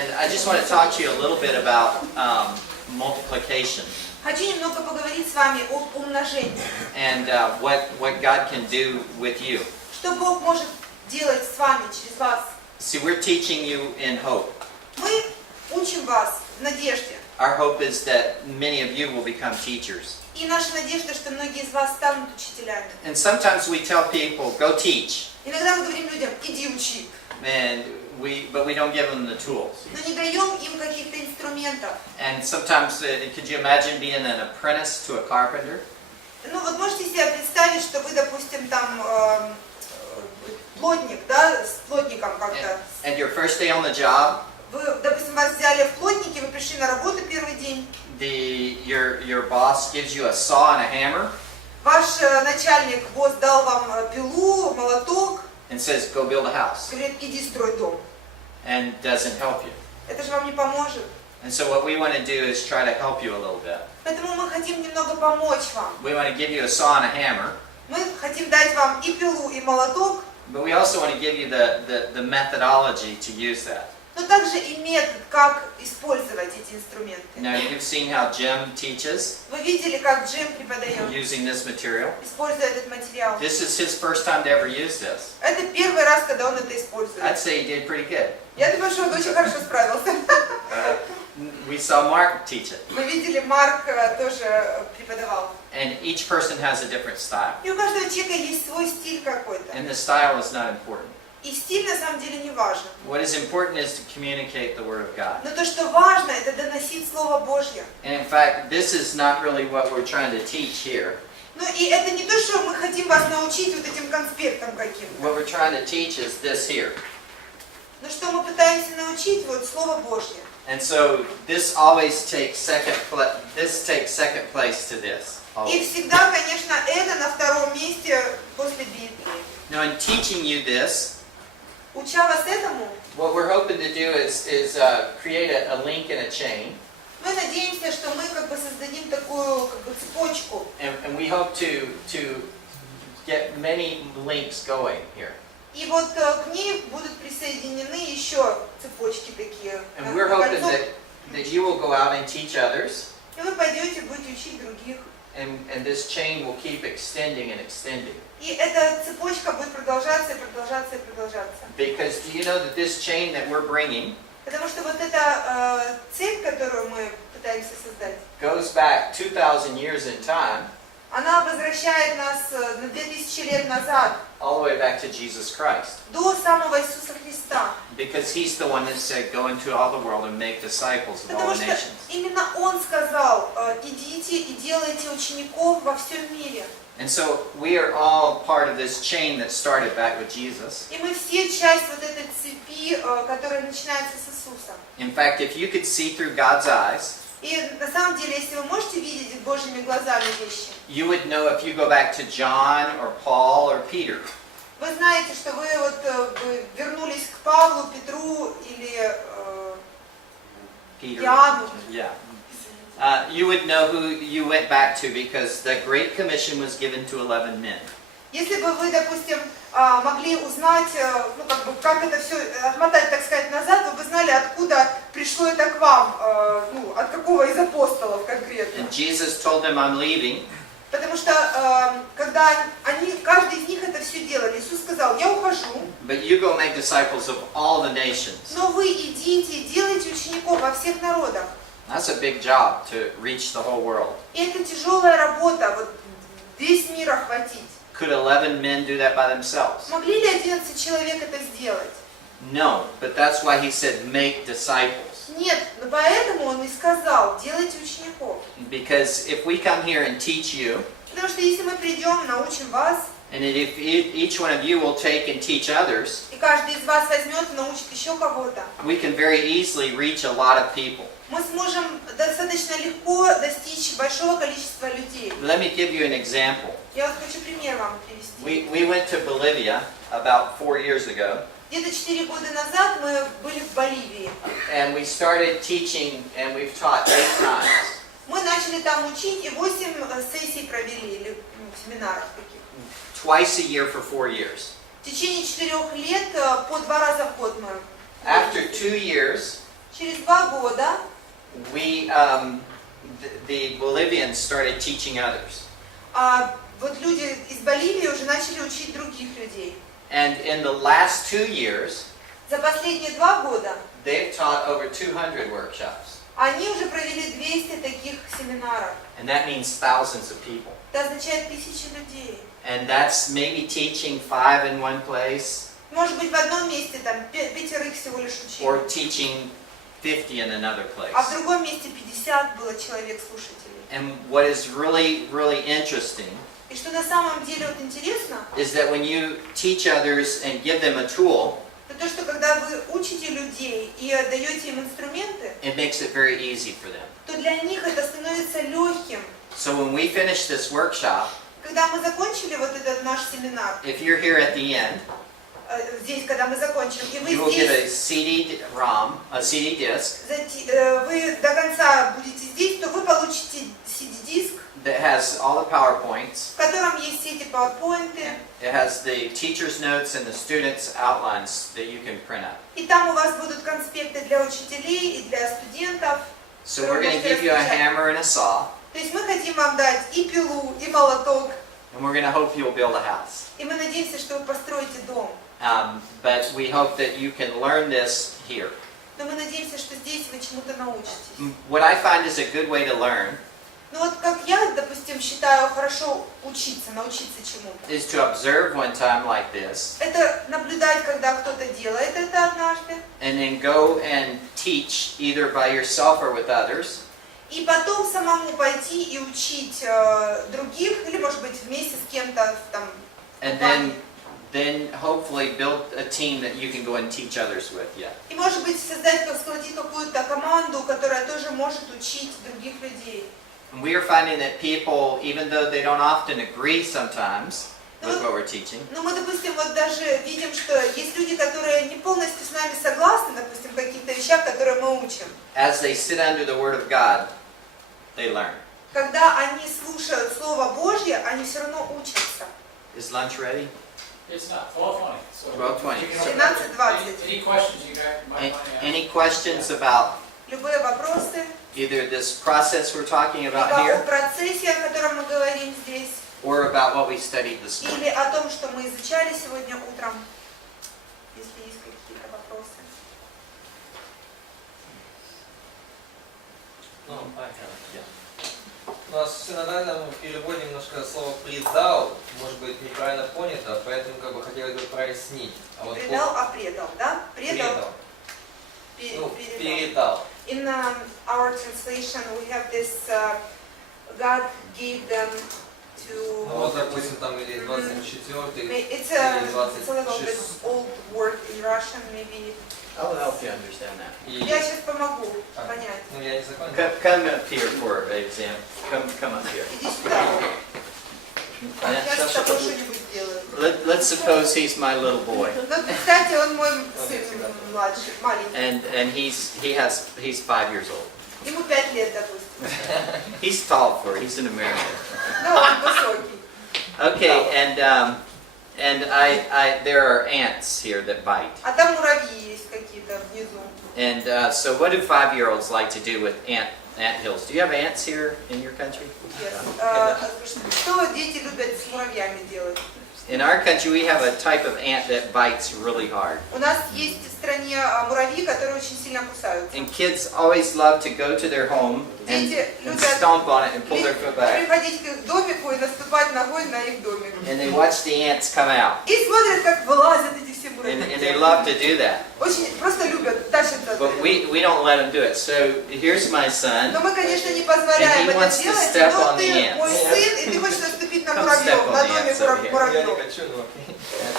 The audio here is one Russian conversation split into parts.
And I just want to talk to you a little bit about multiplication. Хочу немного поговорить с вами об умножении. And what God can do with you. Что Бог может делать с вами, через вас. See, we're teaching you in hope. Мы учим вас в надежде. Our hope is that many of you will become teachers. И наша надежда, что многие из вас станут учителями. And sometimes we tell people, go teach. Иногда мы говорим людям, иди учи. But we don't give them the tools. Но не даем им каких-то инструментов. And sometimes, could you imagine being an apprentice to a carpenter? Ну вот можете себе представить, что вы, допустим, там плотник, да, с плотником как-то. And your first day on the job. Вы, допустим, вас взяли в плотники, вы пришли на работу первый день. Your boss gives you a saw and a hammer. Ваш начальник, босс, дал вам пилу, молоток. And says, go build a house. Говорит, иди строй дом. And doesn't help you. Это же вам не поможет. And so what we want to do is try to help you a little bit. Поэтому мы хотим немного помочь вам. We want to give you a saw and a hammer. Мы хотим дать вам и пилу, и молоток. But we also want to give you the methodology to use that. Но также и метод, как использовать эти инструменты. Now you've seen how Jim teaches. Вы видели, как Джим преподает, Using this material. используя этот материал. This is his first time to ever use this. Это первый раз, когда он это использует. I'd say he did pretty good. Я думаю, что он очень хорошо справился. We saw Mark teach it. Мы видели, Марк тоже преподавал. And each person has a different style. И у каждого человека есть свой стиль какой-то. And the style is not important. И стиль на самом деле не важен. What is important is to communicate the Word of God. Но то, что важно, это доносить Слово Божье. And in fact, this is not really what we're trying to teach here. Ну и это не то, что мы хотим вас научить вот этим конспектам каким-то. What we're trying to teach is this here. Но что мы пытаемся научить, вот Слово Божье. And so this always takes second place to this. И всегда, конечно, это на втором месте после Библии. Now in teaching you this, Уча вас этому, what we're hoping to do is create a link in a chain. мы надеемся, что мы как бы создадим такую как бы цепочку. And we hope to get many links going here. И вот к ней будут присоединены еще цепочки такие. And we're hoping that you will go out and teach others. И вы пойдете, будете учить других. And this chain will keep extending and extending. И эта цепочка будет продолжаться и продолжаться и продолжаться. Because do you know that this chain that we're bringing Потому что вот эта цепь, которую мы пытаемся создать, goes back 2,000 years in time, она возвращает нас на 2000 лет назад, all the way back to Jesus Christ. до самого Иисуса Христа. Because He's the one that said, go into all the world and make disciples of all Потому the что nations. именно Он сказал, идите и делайте учеников во всем мире. And so we are all part of this chain that started back with Jesus. И мы все часть вот этой цепи, которая начинается с Иисуса. In fact, if you could see through God's eyes, И на самом деле, если вы можете видеть Божьими глазами вещи, you would know if you go back to John or Paul or Peter. вы знаете, что вы вот вы вернулись к Павлу, Петру или Peter. Иоанну. Yeah. You would know who you went back to because the Great Commission was given to 11 men. Если бы вы, допустим, могли узнать, ну, как это все отмотать, так сказать, назад, вы бы знали, откуда пришло это к вам, ну, от какого из апостолов конкретно. And Jesus told them, I'm leaving. Потому что, когда каждый из них это все делали, Иисус сказал, я ухожу, But you go make disciples of all the nations. но вы идите и делайте учеников во всех народах. That's a big job to reach the whole world. И это тяжелая работа, вот весь мир охватить. Could 11 men do that by themselves? Могли ли 11 человек это сделать? No, but that's why he said make disciples. Нет, но поэтому он и сказал, делайте учеников. Because if we come here and teach you, Потому что если мы придем, научим вас, and if each one of you will take and teach others, и каждый из вас возьмет и научит еще кого-то, we can very easily reach a lot of people. мы сможем достаточно легко достичь большого количества людей. Let me give you an example. Я вот хочу пример вам привести. We went to Bolivia about 4 years ago, Где-то 4 года назад мы были в Боливии. and we started teaching, and we've taught 8 times. Мы начали там учить и 8 сессий провели, или семинаров таких. Twice a year for 4 years. В течение 4 лет по 2 раза в год мы. After 2 years, Через 2 года the Bolivians started teaching others. вот люди из Боливии уже начали учить других людей. And in the last 2 years, За последние 2 года they've taught over 200 workshops. они уже провели 200 таких семинаров. And that means thousands of people. Это означает тысячи людей. And that's maybe teaching 5 in one place, Может быть, в одном месте там 5 всего лишь or учили, teaching 50 in another place. а в другом месте 50 было человек-слушателей. And what is really, really interesting И что на самом деле вот интересно, is that when you teach others and give them a tool, это то, что когда вы учите людей и даете им инструменты, it makes it very easy for them. то для них это становится легким. So when we finish this workshop, Когда мы закончили вот этот наш семинар, if you're here at the end, здесь, когда мы закончим, и you will вы get a здесь, CD-ROM, a CD disc вы до конца будете здесь, то вы получите CD-диск, that has all the PowerPoints. в котором есть все эти PowerPoint, It has the teacher's notes and the students' outlines that you can print out. и там у вас будут конспекты для учителей и для студентов. So we're going to give you a hammer and a saw, То есть мы хотим вам дать и пилу, и молоток, and we're going to hope you'll build a house. и мы надеемся, что вы построите дом. But we hope that you can learn this here. Но мы надеемся, что здесь вы чему-то научитесь. What I find is a good way to learn Ну вот как я, допустим, считаю хорошо учиться, научиться чему-то. is to observe one time like this, Это наблюдать, когда кто-то делает это однажды, and then go and teach either by yourself or with others, и потом самому пойти и учить других, или, может быть, вместе с кем-то там. and then hopefully build a team that you can go and teach others with. Yeah. И, может быть, создать, сколотить какую-то команду, которая тоже может учить других людей. And we are finding that people, even though they don't often agree sometimes with what we're teaching, Но мы, допустим, вот даже видим, что есть люди, которые не полностью с нами согласны, допустим, в каких-то вещах, которые мы учим. as they sit under the Word of God, they learn. Когда они слушают Слово Божье, они все равно учатся. Is lunch ready? It's not 12:20. So 12:20. you can open- 17:20. Any questions you got? might want to ask. Any questions about Любые вопросы, either this process we're talking либо about о here, процессе, о котором мы говорим здесь, or about what we studied this morning? или о том, что мы изучали сегодня утром, если есть какие-то вопросы. У нас в синодальном переводе немножко слово «предал» может быть неправильно понято, поэтому как бы хотелось бы прояснить. А вот Предал, а предал, да? предал. Ну, Передал. передал. In our translation we have this, God gave them to... Ну вот, допустим, там или 24-й, It's или a little bit 26-й. old word in Russian, maybe. I'll help you understand that. Я сейчас помогу понять. Ну, я не закончил. Come up here for exam. Come up here. Иди сюда. Я с тобой что-нибудь сделаю. Let's suppose he's my little boy, Ну, кстати, он мой сын младший, маленький. and he's 5 years old. Ему 5 лет, допустим. He's tall for it. He's an American. Но он высокий. Okay, and there are ants here that bite. А там муравьи есть какие-то внизу. And so, what do 5-year-olds like to do with ant hills? Do you have ants here in your country? Yes. Что дети любят с муравьями делать? In our country, we have a type of ant that bites really hard. У нас есть в стране муравьи, которые очень сильно кусаются. And kids always love to go to their home and stomp on it and pull their foot back. Приходить к их домику и наступать ногой на их домик. And they watch the ants come out. И смотрят, как вылазят эти все And they муравьи. love to do that. Очень просто любят, тащат за But это. we don't let them do it. So here's my son. Но мы, конечно, не позволяем And he wants это to делать, step но on ты the ants. мой сын, и ты хочешь наступить на Come муравьев, step on на the домик ants over here. Я не муравьев. хочу, но...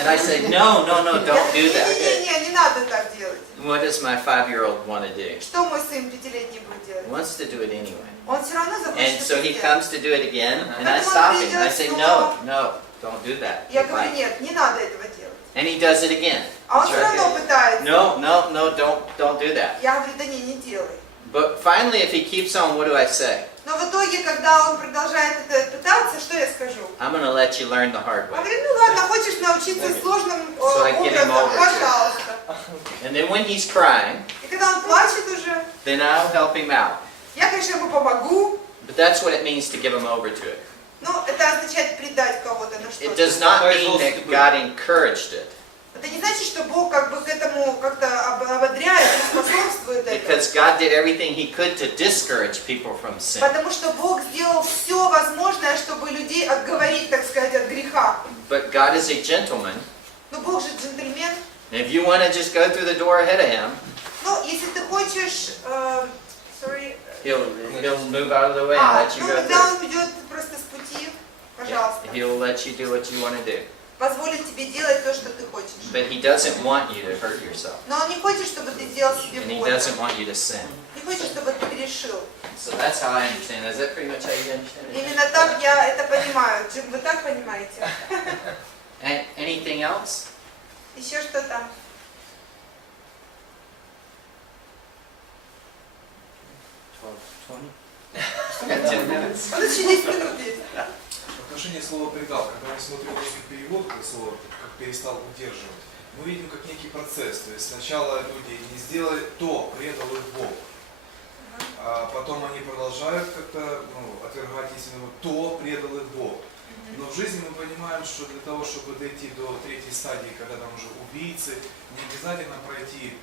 And I say, no, don't do that. Не, не надо так делать. What does my 5-year-old want to do? Что мой сын 5-летний будет He делать? wants to do it anyway. Он все равно And захочет so he это сделать. comes to do it again, and I stop him. And I say, no, don't do that. Я You'll говорю, bite. нет, не надо этого делать. And he does it again. А он все равно пытается. No, don't do that. Я говорю, да не делай. But finally, if he keeps on, what do I say? Но в итоге, когда он продолжает это пытаться, что я скажу? I'm going to let you learn the hard Я way. говорю, ну ладно, хочешь научиться сложным So I get him образом, over to it. пожалуйста. And then when he's crying, И когда он плачет уже, then I'll help him out. я, конечно, ему помогу. But that's what it means to give him over to it. Но это означает предать кого-то на It что-то. does not mean that God encouraged it, Это не значит, что Бог как бы к этому как-то ободряет или способствует этому. because God did everything He could to discourage people from sin. Потому что Бог сделал все возможное, чтобы людей отговорить, так сказать, от греха. But God is a gentleman. Но Бог же джентльмен. And if you want to just go through the door ahead of Him, Ну, если ты хочешь... sorry. He'll move out of the way and let you Ну, go тогда through. он идет просто с пути, Yeah, пожалуйста. He'll let you do what you want to do. Позволит тебе делать то, что ты хочешь. But He doesn't want you to hurt yourself. Но он не хочет, чтобы ты сделал себе And He больно. doesn't want you to sin. Не хочет, чтобы ты грешил. So that's how I understand. Is that pretty much how you understand it? Именно так я это понимаю. Джим, вы так понимаете? Anything else? Еще что-то? 20? Still got 10 minutes. У нас еще 10 минут есть. В отношении слова «предал», когда мы смотрим русский перевод этого слова, как перестал удерживать, мы видим как некий процесс. То есть сначала люди не сделали то, предал их Бог. А потом они продолжают как-то отвергать истину, то предал их Бог. Но в жизни мы понимаем, что для того, чтобы дойти до третьей стадии, когда там уже убийцы, не обязательно пройти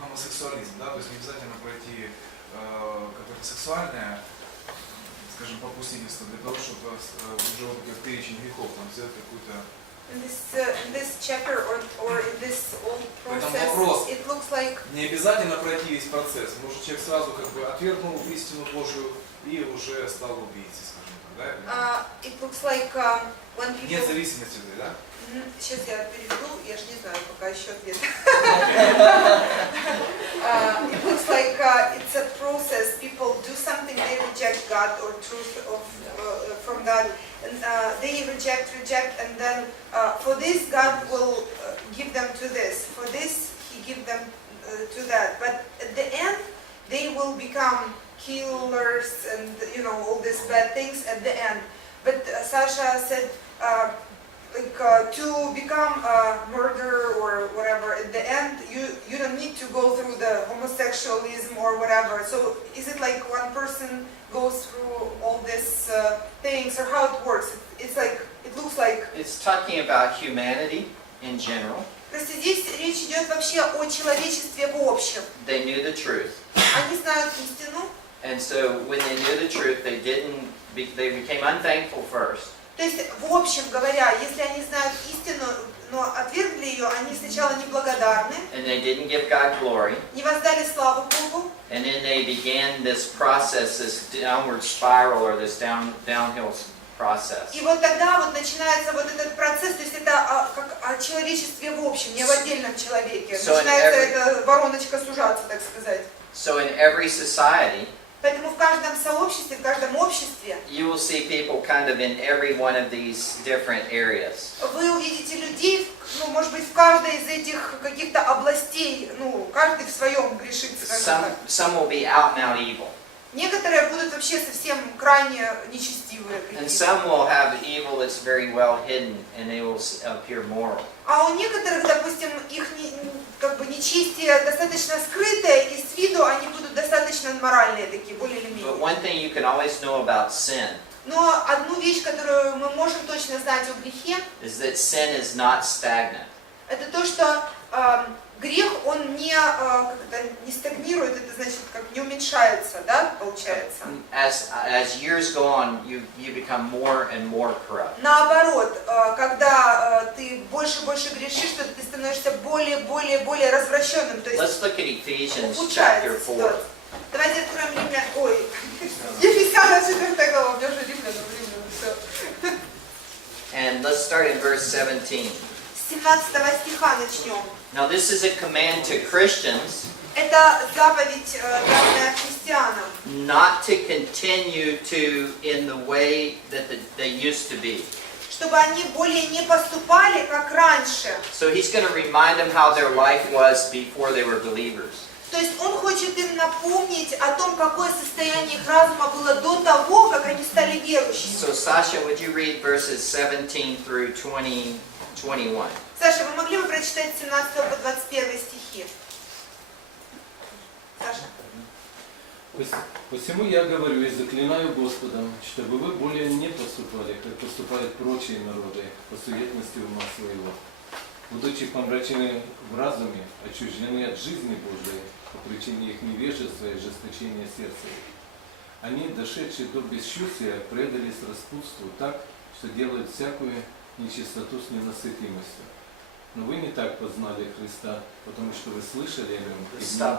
гомосексуализм, да? То есть не обязательно пройти какое-то сексуальное, скажем, попустительство для того, чтобы уже вот этот перечень грехов там сделать какую-то. In this chapter or in this old process, вопрос. it looks like Не обязательно пройти весь процесс. Может, человек сразу как бы отвергнул истину Божию и уже стал убийцей, скажем так, да? it looks like when people. Нет зависимости, да? Сейчас я переведу, я же не знаю пока еще ответ. It looks like it's a process. People do something, they reject God or truth from God, and they reject, and then for this God will give them to this. For this He give them to that. But at the end, they will become killers and all these bad things at the end. But Sasha said. To become a murderer or whatever, at the end, you don't need to go through the homosexualism or whatever. So is it like one person goes through all these things, or how it works? It's like, it looks like... It's talking about humanity in general. Просто здесь речь идет вообще о человечестве в общем. They knew the truth. Они знают истину. And so when they knew the truth, they became unthankful first. То есть, в общем говоря, если они знают истину, но отвергли ее, они сначала неблагодарны, And they didn't give God glory. не воздали славу Богу, And then they began this process, this downward spiral or this downhill process. и вот тогда вот начинается вот этот процесс, то есть это как о человечестве в общем, не об отдельном человеке. Начинается эта вороночка сужаться, так сказать. So in every society, Поэтому в каждом сообществе, в каждом обществе you will see people kind of in every one of these different areas. вы увидите людей, может быть, в каждой из этих каких-то областей, каждый в своем грешит, скажем так. Some will be out and out evil. Некоторые будут вообще совсем крайне нечестивые And какие-то. some will have evil that's very well hidden and they will appear moral. А у некоторых, допустим, их как бы нечестие достаточно скрытое, и с виду они будут достаточно моральные такие, более или But менее. one thing you can always know about sin Но одну вещь, которую мы можем точно знать о грехе, is that sin is not stagnant. это то, что грех, он не стагнирует, это значит, как не уменьшается, да, получается. As years go on, you become more and more corrupt. Наоборот, когда ты больше и больше грешишь, что ты становишься более развращенным. То есть Let's look at Ephesians chapter ухудшается 4. ситуация. Давайте откроем Римлян. Ой, Ефесянам 4 глава, у меня уже Римлянам, все. And let's start in verse 17. С 17 стиха начнем. Now this is a command to Christians Это заповедь, данная христианам. not to continue in the way that they used to be. Чтобы они более не поступали, как раньше. So he's going to remind them how their life was before they were believers. То есть он хочет им напомнить о том, какое состояние их разума было до того, как они стали верующими. So Sasha, would you read verses 17 through 21? Саша, вы могли бы прочитать с 17 по 21 стихи? Саша. Посему я говорю и заклинаю Господом, чтобы вы более не поступали, как поступают прочие народы, по суетности ума своего, будучи помрачены в разуме, отчуждены от жизни Божией по причине их невежества и ожесточения сердца их. Они, дошедшие до бесчувствия, предались распутству так, что делают всякую нечистоту с ненасытимостью. Но вы не так познали Христа, потому что вы слышали о нем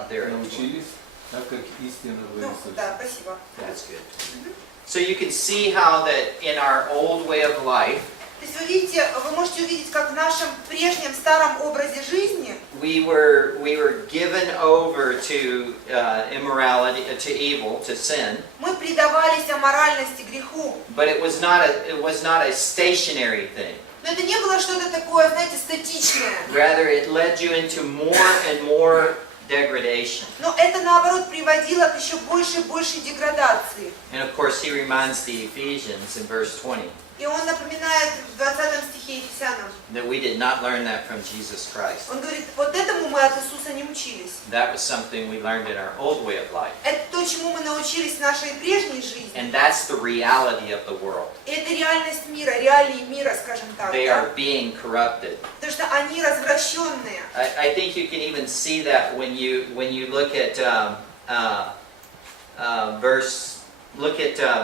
и научились, так как истина вы Ну, слышали. да, спасибо. That's good. So you can see how that in our old way of life, То есть вы видите, вы можете увидеть, как в нашем прежнем старом образе жизни we were given over to immorality, to evil, to sin. мы предавались аморальности, греху. But it was not a stationary thing. Но это не было что-то такое, знаете, статичное. Rather, it led you into more and more degradation. Но это, наоборот, приводило к еще больше и большей деградации. And of course, he reminds the Ephesians in verse 20 И он напоминает в 20 стихе Ефесянам. that we did not learn that from Jesus Christ. Он говорит, вот этому мы от Иисуса не учились. That was something we learned in our old way of life. Это то, чему мы научились в нашей прежней жизни. And that's the reality of the world. И это реальность мира, реалии мира, скажем так. They Да? are being corrupted. Потому что они развращенные. I think you can even see that when you look at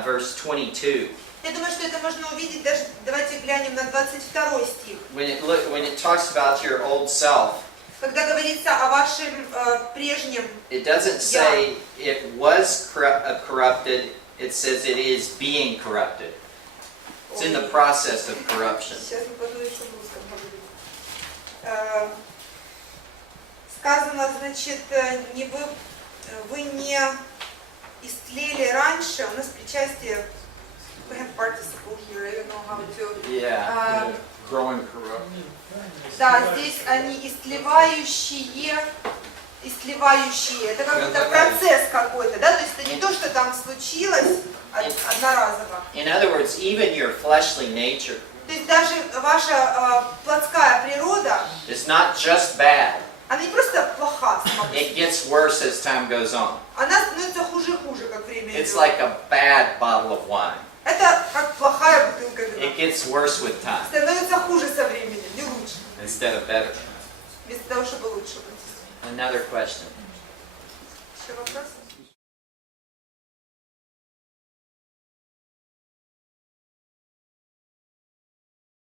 verse 22. Я думаю, что это можно увидеть даже, давайте глянем на 22 стих. When it talks about your old self, Когда говорится о вашем прежнем, it doesn't say it was corrupted. It says it is being corrupted. It's in the process of corruption. Сейчас мы подумаем, что в русском говорит. Сказано, значит, вы не истлели раньше, у нас причастие, we have participle here, I don't know how to... Yeah. Growing corrupt. Да, здесь они истлевающие, это как будто процесс какой-то, да, то есть это не то, что там случилось одноразово. In other words, even your fleshly nature То есть даже ваша плотская природа, is not just bad. она не просто плоха сама по It себе, gets worse as time goes on. она становится хуже и хуже, как время It's идет. like a bad bottle of wine. Это как плохая бутылка вина. It gets worse with time Становится хуже со временем, не лучше. instead of better. Вместо того, чтобы лучше быть. Another question. Еще вопрос?